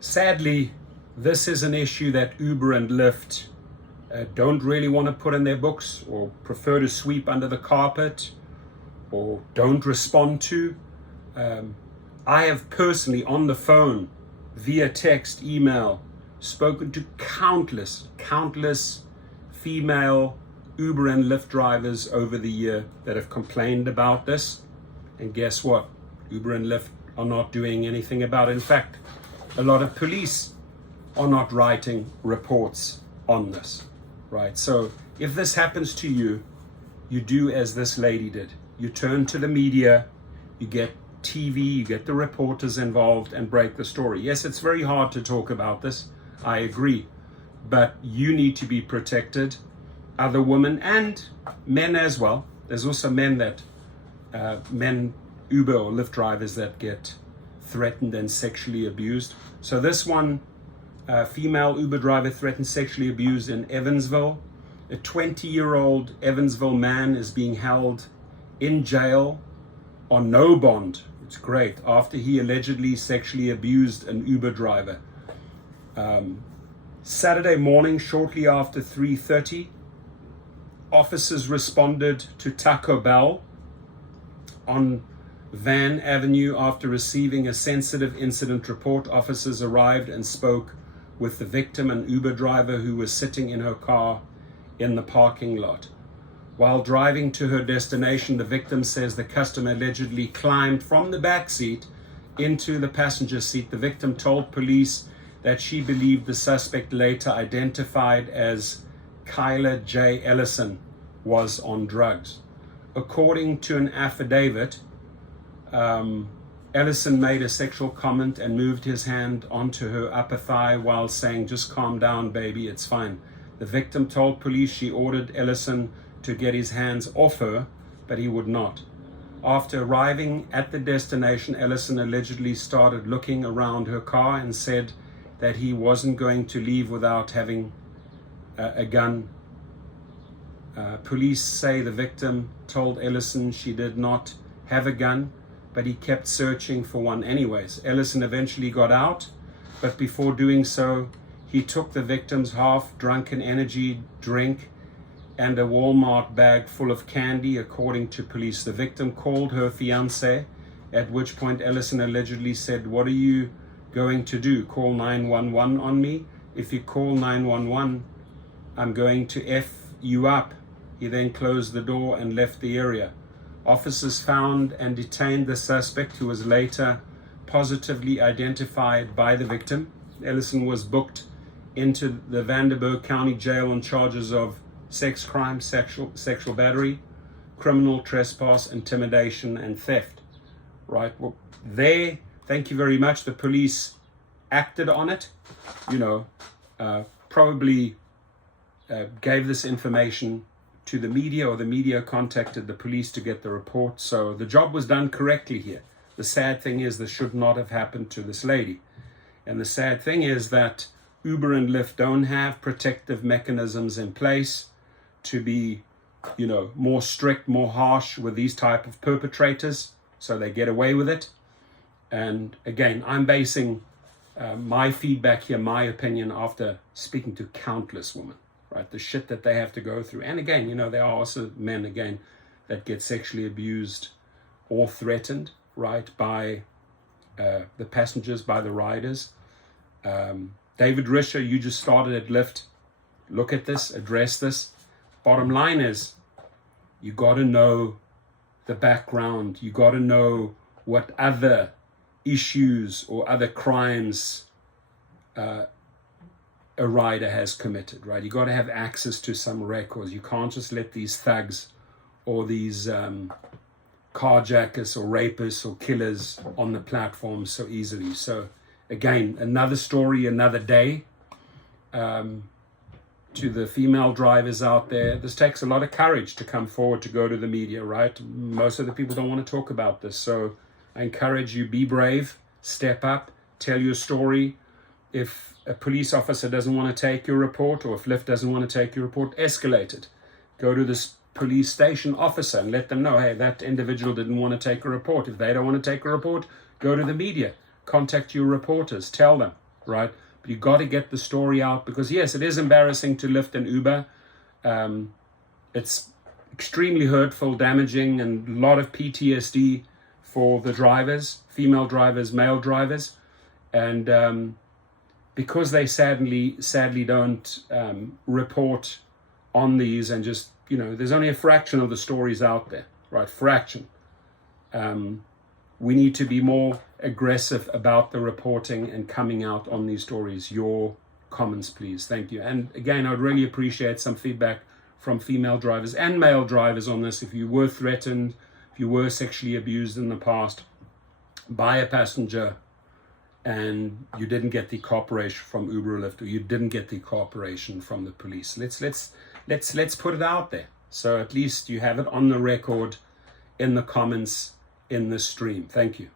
Sadly, this is an issue that Uber and Lyft don't really want to put in their books, or prefer to sweep under the carpet, or don't respond to. I have personally, on the phone, via text, email, spoken to countless female Uber and Lyft drivers over the year that have complained about this. And guess what? Uber and Lyft are not doing anything about it. In fact, a lot of police are not writing reports on this, right? So if this happens to you, you do as this lady did. You turn to the media, you get TV, you get the reporters involved and break the story. Yes, it's very hard to talk about this, I agree, but you need to be protected. Other women and men as well. There's also men Uber or Lyft drivers that get threatened and sexually abused. So this one, female Uber driver threatened, sexually abused in Evansville. A 20-year-old Evansville man is being held in jail on no bond. It's great. After he allegedly sexually abused an Uber driver. Saturday morning, shortly after 3:30, officers responded to Taco Bell on Van Avenue after receiving a sensitive incident report. Officers arrived and spoke with the victim, an Uber driver who was sitting in her car in the parking lot. While driving to her destination, the victim says the customer allegedly climbed from the back seat into the passenger seat. The victim told police that she believed the suspect, later identified as Kyla J. Ellison, was on drugs. According to an affidavit, Ellison made a sexual comment and moved his hand onto her upper thigh while saying, "Just calm down, baby, it's fine." The victim told police she ordered Ellison to get his hands off her, but he would not. After arriving at the destination, Ellison allegedly started looking around her car and said that he wasn't going to leave without having a gun. Police say the victim told Ellison she did not have a gun, but he kept searching for one anyways. Ellison eventually got out, but before doing so, he took the victim's half-drunken energy drink and a Walmart bag full of candy, according to police. The victim called her fiancé, at which point Ellison allegedly said, "What are you going to do? Call 911 on me? If you call 911, I'm going to F you up." He then closed the door and left the area. Officers found and detained the suspect, who was later positively identified by the victim. Ellison was booked into the Vanderburgh County Jail on charges of sex crime, sexual battery, criminal trespass, intimidation, and theft. Right? Well, thank you very much. The police acted on it. Probably gave this information to the media, or the media contacted the police to get the report. So the job was done correctly here. The sad thing is this should not have happened to this lady. And the sad thing is that Uber and Lyft don't have protective mechanisms in place to be, more strict, more harsh with these type of perpetrators, so they get away with it. And again, I'm basing my feedback here, my opinion, after speaking to countless women, right? The shit that they have to go through. And again, there are also men, again, that get sexually abused or threatened, right, by the passengers, by the riders. David Risher, you just started at Lyft. Look at this, address this. Bottom line is, you got to know the background. You got to know what other issues or other crimes a rider has committed, right? You got to have access to some records. You can't just let these thugs or these carjackers or rapists or killers on the platform so easily. So again, another story, another day. To the female drivers out there, this takes a lot of courage to come forward, to go to the media, right? Most of the people don't want to talk about this. So I encourage you, be brave, step up, tell your story. If a police officer doesn't want to take your report, or if Lyft doesn't want to take your report, escalate it. Go to this police station officer and let them know, hey, that individual didn't want to take a report. If they don't want to take a report, go to the media. Contact your reporters. Tell them, right? But you got to get the story out, because yes, it is embarrassing to Lyft and Uber. It's extremely hurtful, damaging, and a lot of PTSD for the drivers, female drivers, male drivers, and because they sadly don't report on these, and just, you know, there's only a fraction of the stories out there, right? Fraction. We need to be more aggressive about the reporting and coming out on these stories. Your comments, please. Thank you. And again, I'd really appreciate some feedback from female drivers and male drivers on this. If you were threatened, if you were sexually abused in the past by a passenger and you didn't get the cooperation from Uber or Lyft, or you didn't get the cooperation from the police, let's put it out there. So at least you have it on the record in the comments in this stream. Thank you.